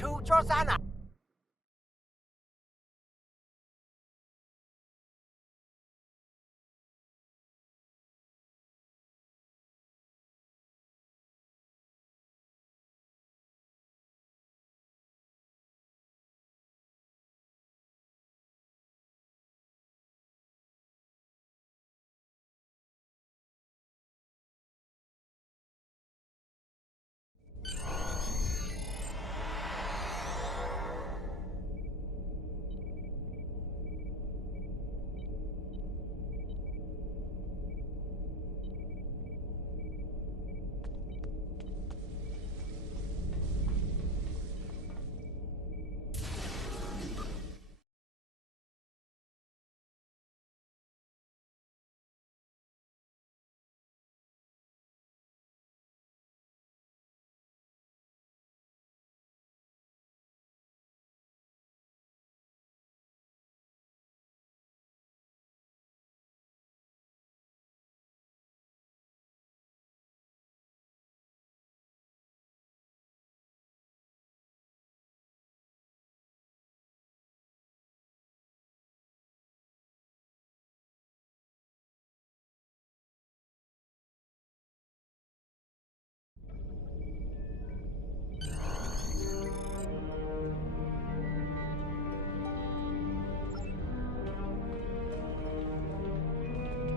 to Josana.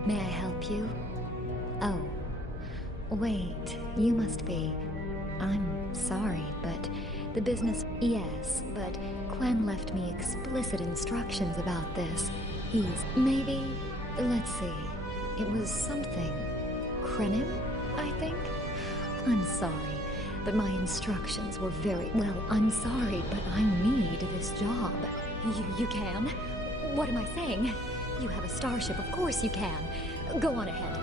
May I help you? Oh, wait, you must be... I'm sorry, but the business... Yes, but Quen left me explicit instructions about this. Maybe... Let's see. It was something... Krenim, I think? I'm sorry, but my instructions were very... Well, I'm sorry, but I need this job. You can? What am I saying? You have a starship, of course you can. Go on ahead.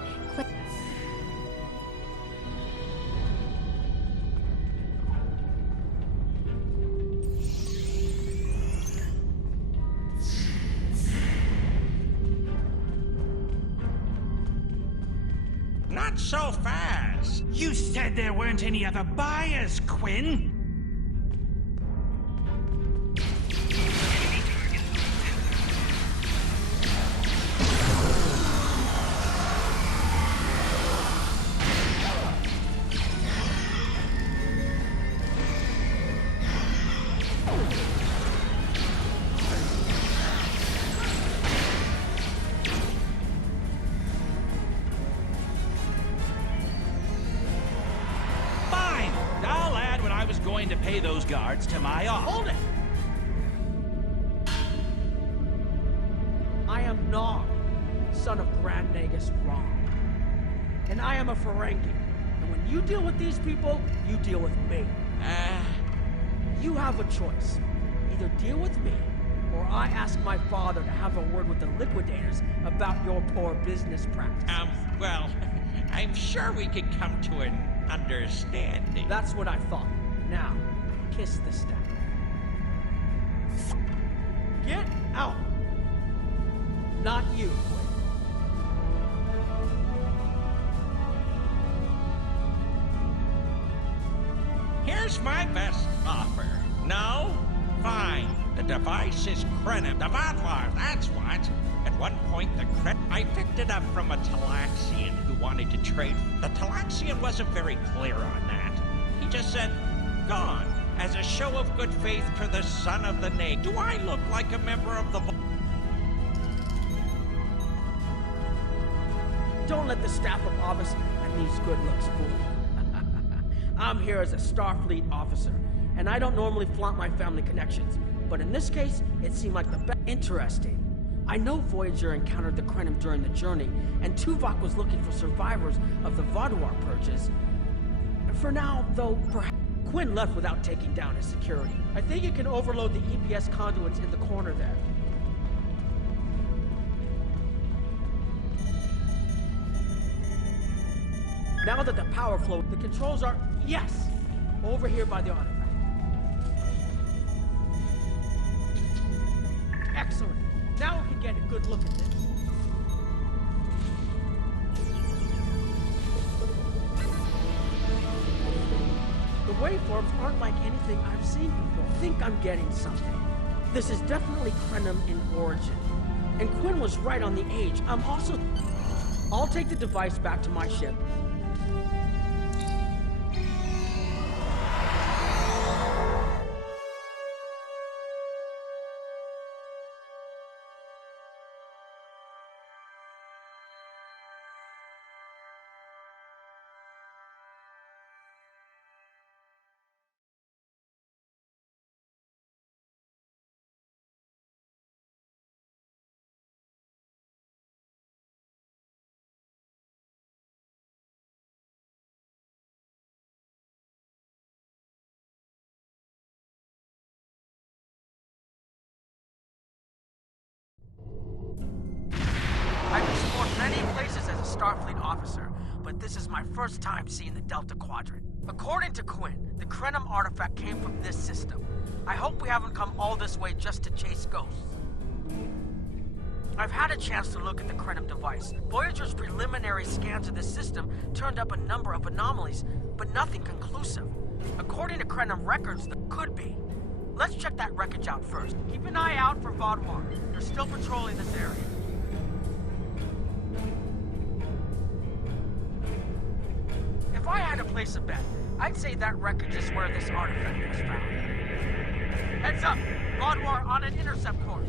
Not so fast. You said there weren't any other buyers, Quinn. To pay those guards to my office. Hold it! I am Nog, son of Grand Nagus Rom. And I am a Ferengi. And when you deal with these people, you deal with me. You have a choice. Either deal with me, or I ask my father to have a word with the liquidators about your poor business practices. Well, I'm sure we could come to an understanding. That's what I thought. Now, kiss the staff. Get out! Not you, Quinn. Here's my best offer. No? Fine. The device is Krenim. The Vadlar, that's what. At one point, I picked it up from a Talaxian who wanted to trade. The Talaxian wasn't very clear on that. He just said, gone, as a show of good faith for the son of the name. Do I look like a member of the... Don't let the staff of office and these good looks fool you. I'm here as a Starfleet officer, and I don't normally flaunt my family connections, but in this case, it seemed like the best. Interesting. I know Voyager encountered the Krenim during the journey, and Tuvok was looking for survivors of the Vaadwaur purges. For now, though, perhaps Quinn left without taking down his security. I think you can overload the EPS conduits in the corner there. Now that the power flow, the controls are... Yes! Over here by the artifact. Excellent. Now we can get a good look at this. The way waveforms aren't like anything I've seen before. I think I'm getting something. This is definitely Crenum in origin. And Quinn was right on the age. I'll take the device back to my ship. I've explored many places as a Starfleet officer, but this is my first time seeing the Delta Quadrant. According to Quinn, the Crenum artifact came from this system. I hope we haven't come all this way just to chase ghosts. I've had a chance to look at the Crenum device. Voyager's preliminary scans of this system turned up a number of anomalies, but nothing conclusive. According to Crenum records, there could be. Let's check that wreckage out first. Keep an eye out for Vaudouar. They're still patrolling this area. If I had to place a bet, I'd say that wreckage is where this artifact was found. Heads up! Vaudouar on an intercept course.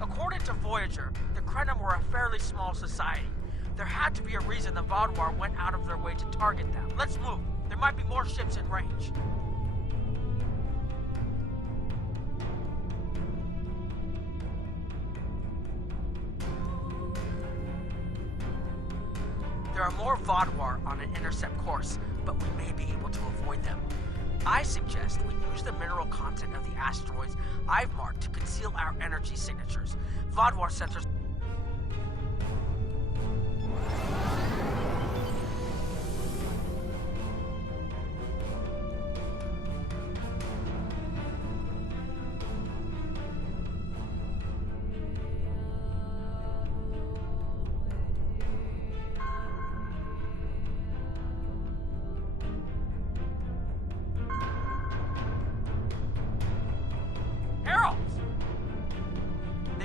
According to Voyager, the Crenum were a fairly small society. There had to be a reason the Vaudouar went out of their way to target them. Let's move. There might be more ships in range. There are more Vaudouar on an intercept course, but we may be able to avoid them. I suggest we use the mineral content of the asteroids I've marked to conceal our energy signatures. Vaudouar sensors...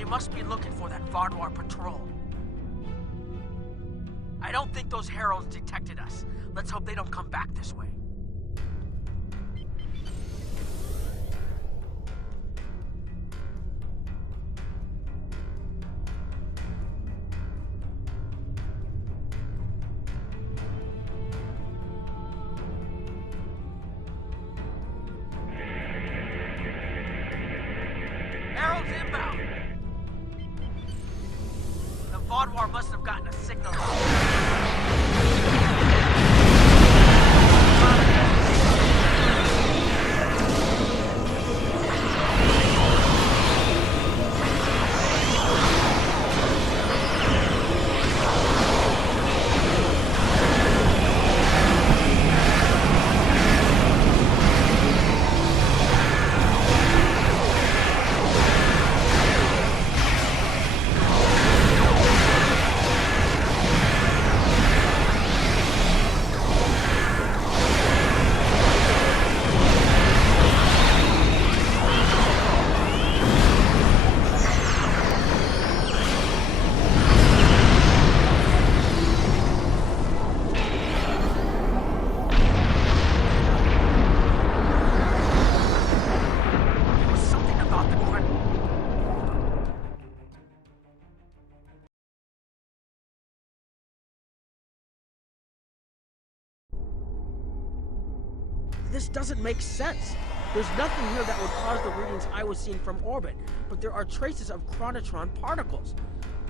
must be looking for that Vaudouar patrol. I don't think those heralds detected us. Let's hope they don't come back this way. Heralds inbound! The Vaudouar must have gotten a signal. This doesn't make sense. There's nothing here that would cause the readings I was seeing from orbit, but there are traces of chronotron particles.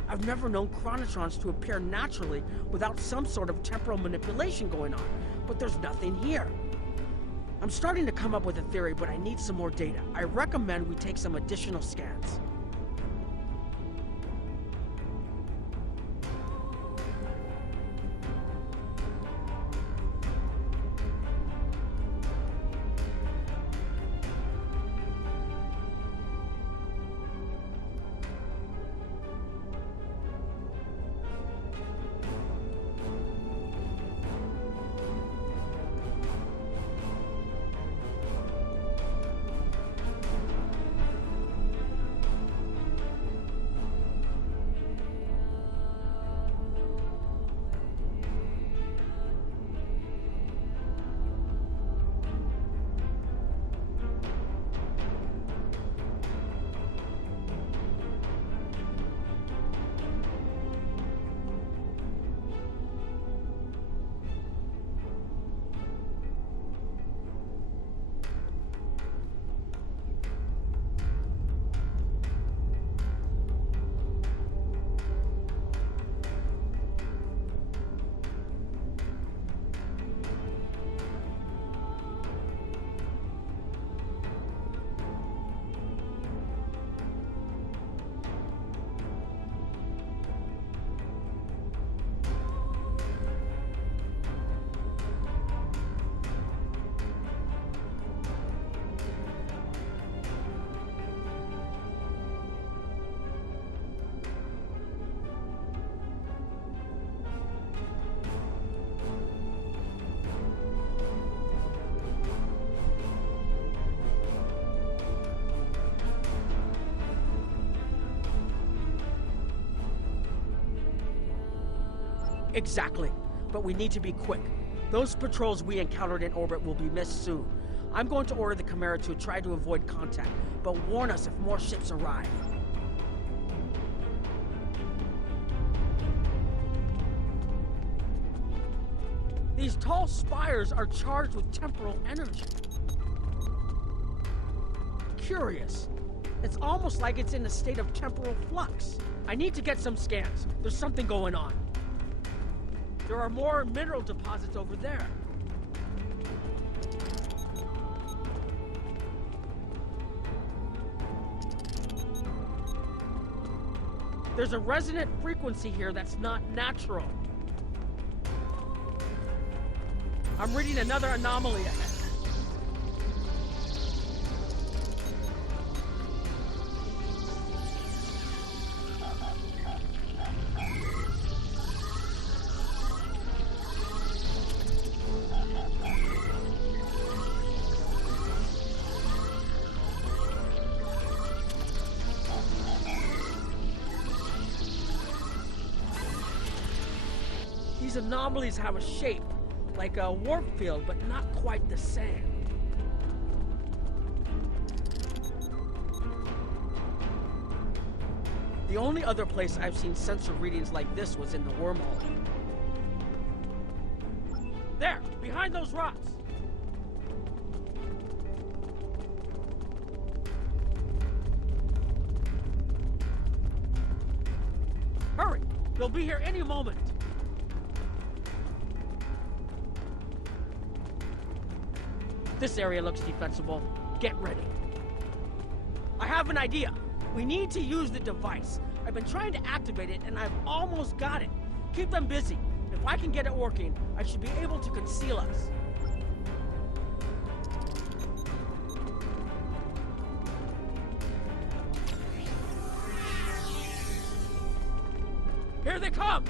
I've never known chronotrons to appear naturally without some sort of temporal manipulation going on, but there's nothing here. I'm starting to come up with a theory, but I need some more data. I recommend we take some additional scans. Exactly, but we need to be quick. Those patrols we encountered in orbit will be missed soon. I'm going to order the Chimera to try to avoid contact, but warn us if more ships arrive. These tall spires are charged with temporal energy. Curious. It's almost like it's in a state of temporal flux. I need to get some scans. There's something going on. There are more mineral deposits over there. There's a resonant frequency here that's not natural. I'm reading another anomaly ahead. These anomalies have a shape, like a warp field, but not quite the same. The only other place I've seen sensor readings like this was in the wormhole. There, behind those rocks! Hurry! They'll be here any moment! This area looks defensible. Get ready. I have an idea. We need to use the device. I've been trying to activate it, and I've almost got it. Keep them busy. If I can get it working, I should be able to conceal us. Here they come!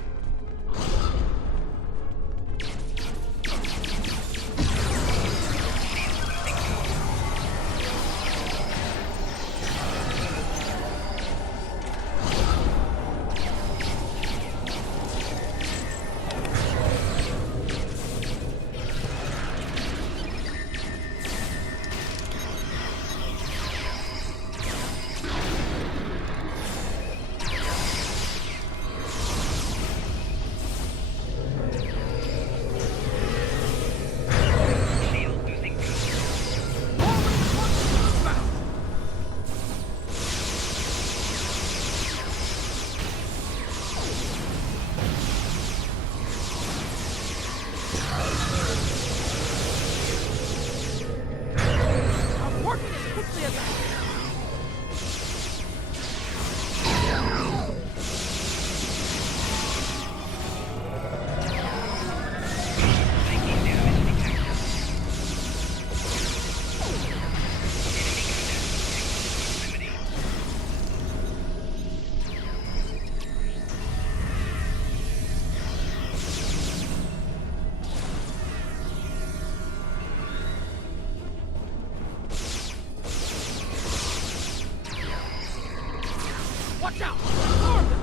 Watch out! More of them!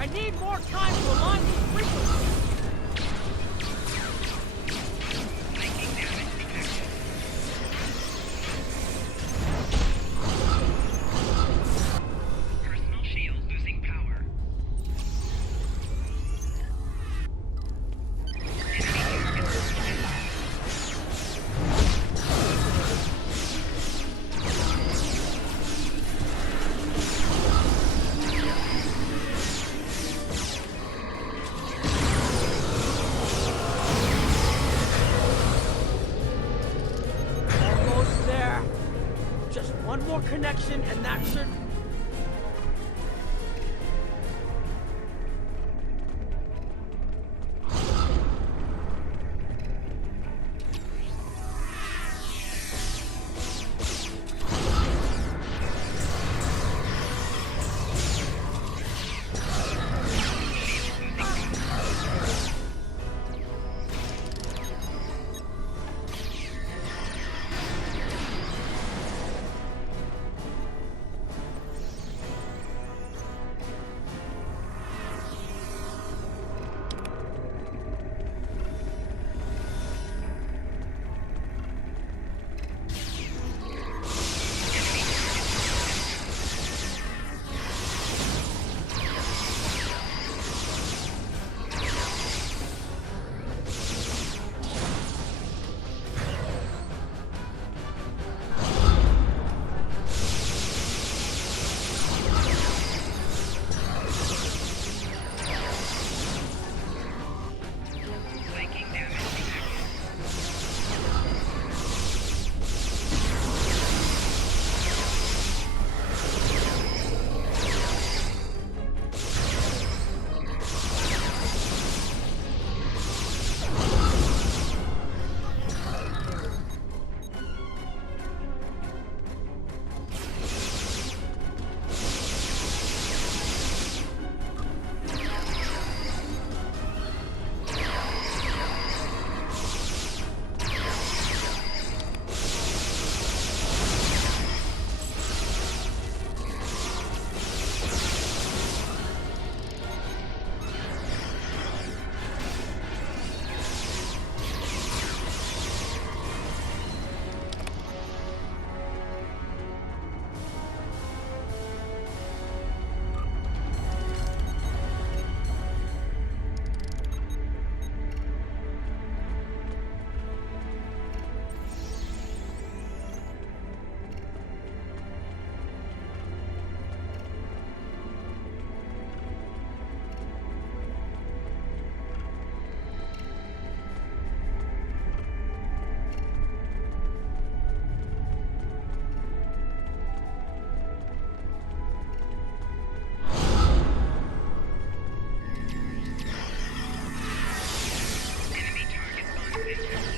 I need more time to align these frequencies! Personal shield losing power. Almost there. Just one more connection and that should... Flanking damage detected. Enemy target bomb detected. Enemy target bomb detected.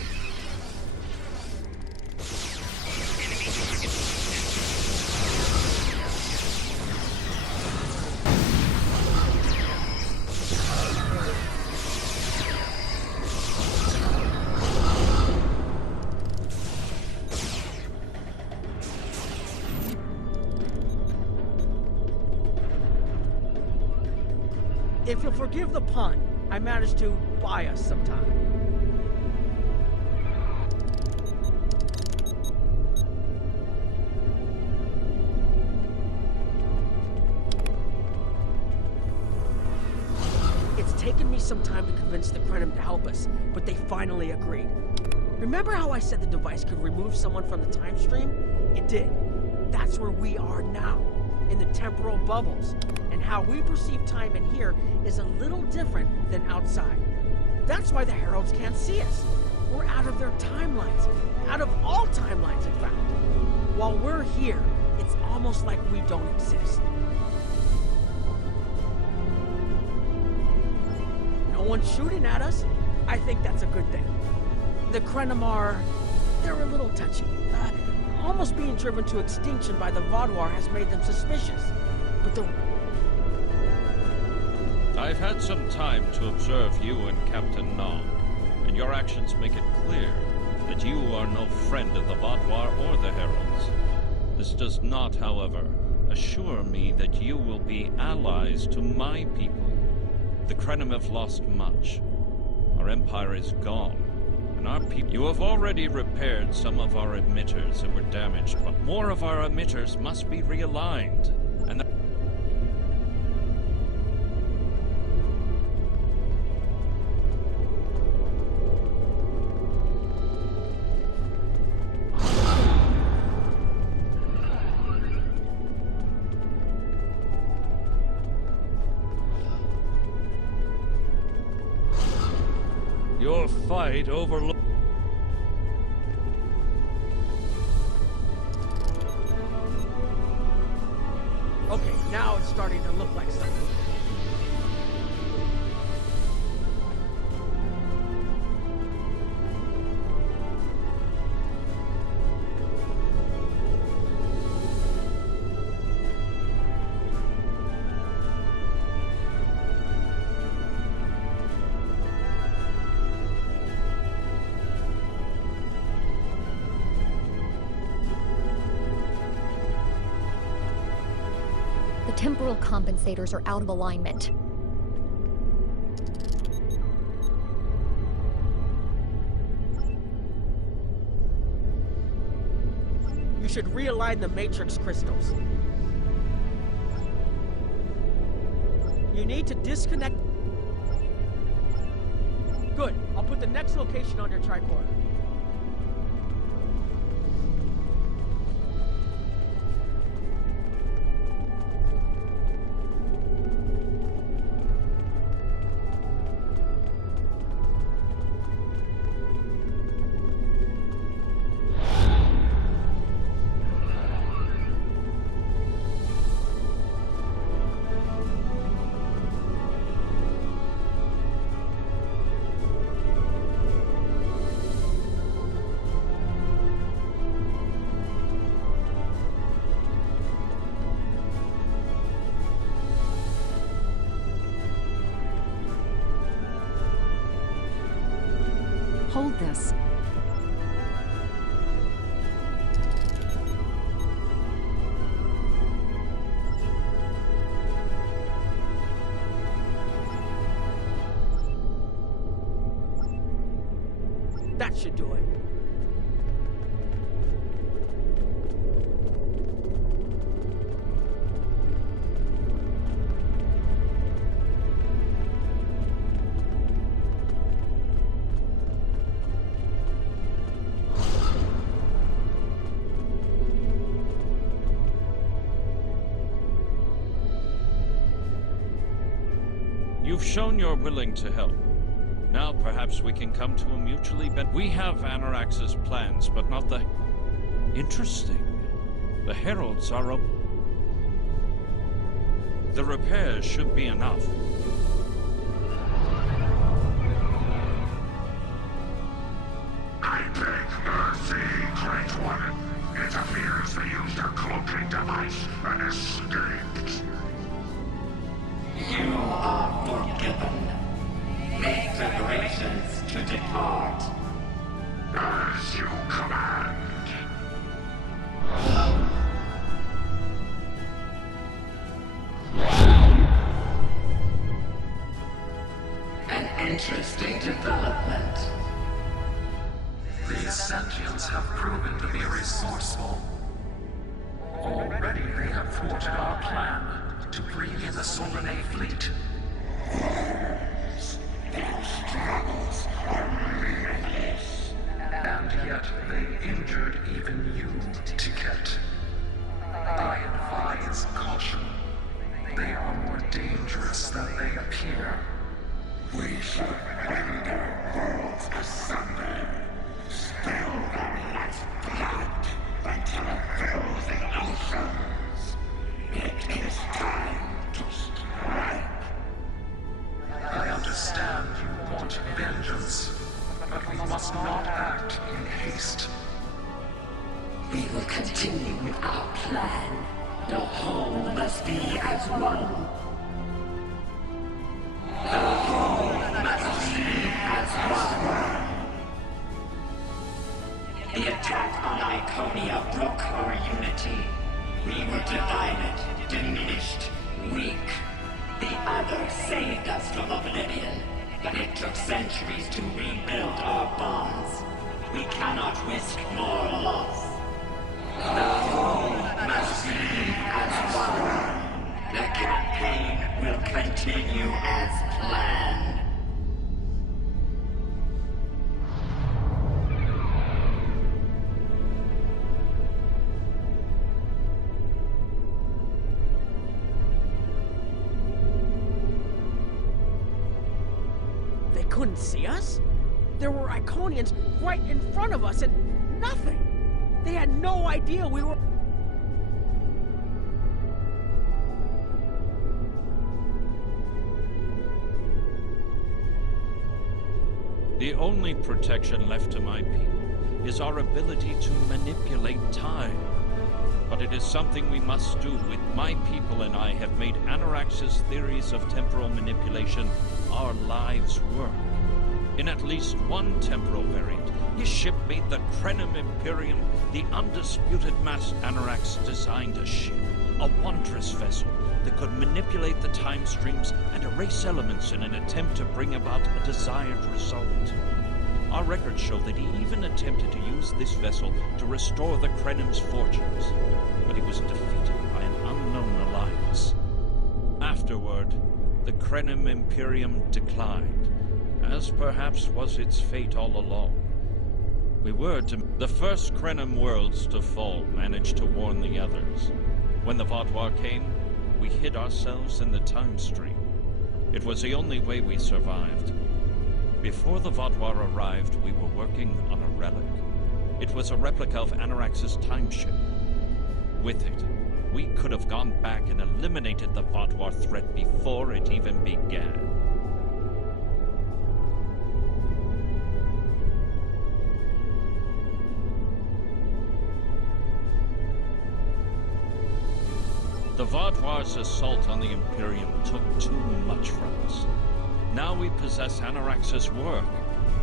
If you'll forgive the pun, I managed to buy us some time. It's taken me some time to convince the Krenim to help us, but they finally agreed. Remember how I said the device could remove someone from the time stream? It did. That's where we are now, in the temporal bubbles. And how we perceive time in here is a little different than outside. That's why the Heralds can't see us. We're out of their timelines. Out of all timelines, in fact. While we're here, it's almost like we don't exist. No one's shooting at us. I think that's a good thing. The Krenim are... they're a little touchy. Almost being driven to extinction by the Vaadwaur has made them suspicious. But the... I've had some time to observe you and Captain Nog, and your actions make it clear that you are no friend of the Vatvar or the Heralds. This does not, however, assure me that you will be allies to my people. The Krenim have lost much. Our empire is gone, and our people... You have already repaired some of our emitters that were damaged, but more of our emitters must be realigned. And your fight overlooks... Okay, now it's starting to look like something. The temporal compensators are out of alignment. You should realign the matrix crystals. You need to disconnect... Good. I'll put the next location on your tricorder. Hold this. That should do it. You've shown you're willing to help. Now perhaps we can come to a mutually We have Anorax's plans, but not the... Interesting. The Heralds are The repairs should be enough. I beg mercy, Great One. It appears they used a cloaking device and escaped. You are forgiven. Make preparations to depart. As you command. An interesting development. These sentients have proven to be resourceful. Already they have thwarted our plan to bring in the Solanae fleet. Their struggles are meaningless. And yet they injured even you, Ticket. I advise caution. They are more dangerous than they appear. We should render worlds asunder. Spill them like blood until it fills the oceans. It is time to strike. I understand you want vengeance, but we must not act in haste. We will continue with our plan. The whole must be as one. father saved us from oblivion, but it took centuries to rebuild our bonds. We cannot risk more loss. The whole must be as one. The campaign will continue as planned. They couldn't see us? There were Iconians right in front of us and nothing! They had no idea we were... The only protection left to my people is our ability to manipulate time. But it is something we must do. With my people and I have made Anorax's theories of temporal manipulation our lives' work. In at least one temporal variant, his ship made the Krenim Imperium the undisputed mass. Anorax designed a ship, a wondrous vessel that could manipulate the time streams and erase elements in an attempt to bring about a desired result. Our records show that he even attempted to use this vessel to restore the Krenim's fortunes, but he was defeated by an unknown alliance. Afterward, the Krenim Imperium declined, as perhaps was its fate all along. We were the first Krenim worlds to fall managed to warn the others. When the Vatwar came, we hid ourselves in the time stream. It was the only way we survived. Before the Vatwar arrived, we were working on a relic. It was a replica of Anorax's time ship. With it, we could have gone back and eliminated the Vatwar threat before it even began. The Vatwar's assault on the Imperium took too much from us. Now we possess Anorax's work,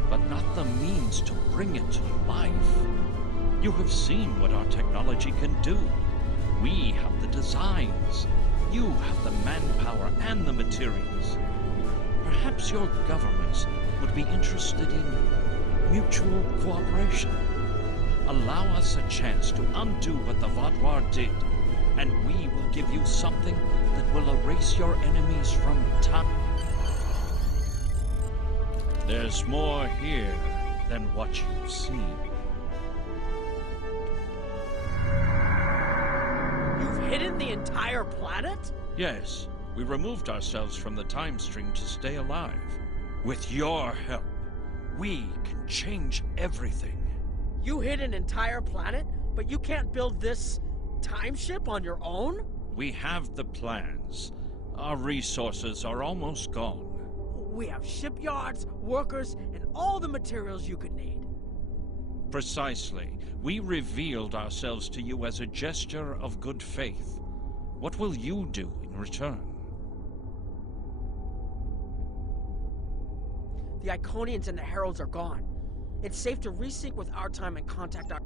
but not the means to bring it to life. You have seen what our technology can do. We have the designs. You have the manpower and the materials. Perhaps your governments would be interested in mutual cooperation. Allow us a chance to undo what the Vatwar did, and we will give you something that will erase your enemies from time. There's more here than what you've seen. You've hidden the entire planet? Yes, we removed ourselves from the time stream to stay alive. With your help, we can change everything. You hid an entire planet, but you can't build this time ship on your own? We have the plans. Our resources are almost gone. We have shipyards, workers, and all the materials you could need. Precisely. We revealed ourselves to you as a gesture of good faith. What will you do in return? The Iconians and the Heralds are gone. It's safe to resync with our time and contact our...